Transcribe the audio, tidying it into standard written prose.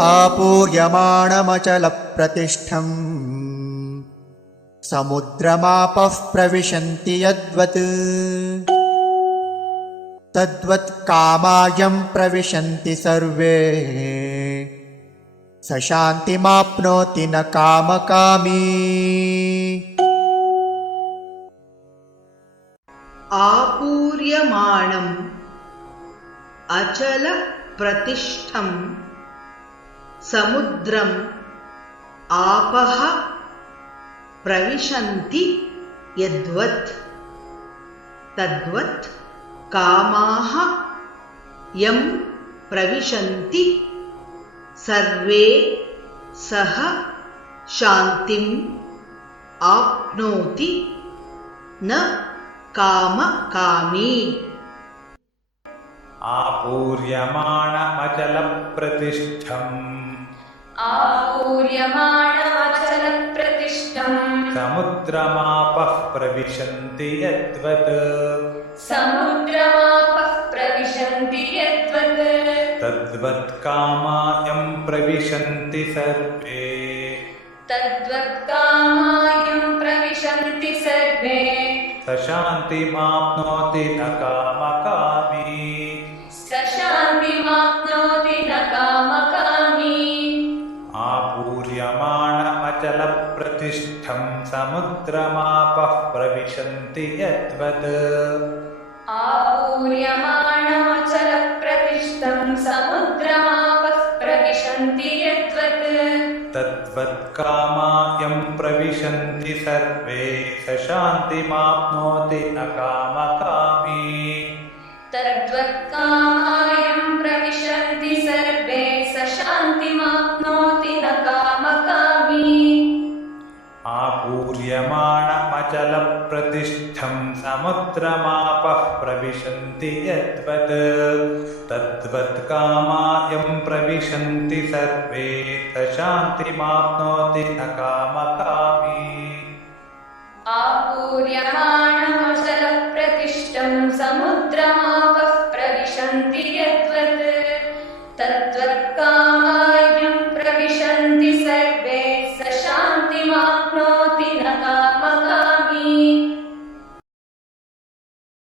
आपूर्यमाणमचलप्रतिष्ठम् समुद्रमापः प्रविशन्ति यद्वत् तद्वत् कामायं प्रविशन्ति सर्वे स शान्तिमाप्नोति न कामकामी। आपूर्यमाणम् अचलप्रतिष्ठं समुद्रम् आपः प्रविशन्ति यद्वत् तद्वत् कामाः यं प्रविशन्ति सर्वे सः शान्तिम् आप्नोति न कामकामी। आपूर्यमाणमचलप्रतिष्ठम् समुद्रमापः प्रविशन्ति यद्वत् तद्वत् कामायं प्रविशन्ति सर्वे स शान्तिमाप्नोति न कामकामी। आपूर्यमाणमचलप्रतिष्ठं समुद्रमापः प्रविशन्ति यद्वत् तद्वत् कामायं प्रविशन्ति सर्वे स शान्तिमाप्नोति न कामकामी। आपूर्यमाणमचलप्रतिष्ठं समुद्रमापः प्रविशन्ति यद्वत् तद्वत् कामायं प्रविशन्ति सर्वे स शान्तिमाप्नोति न कामकामी।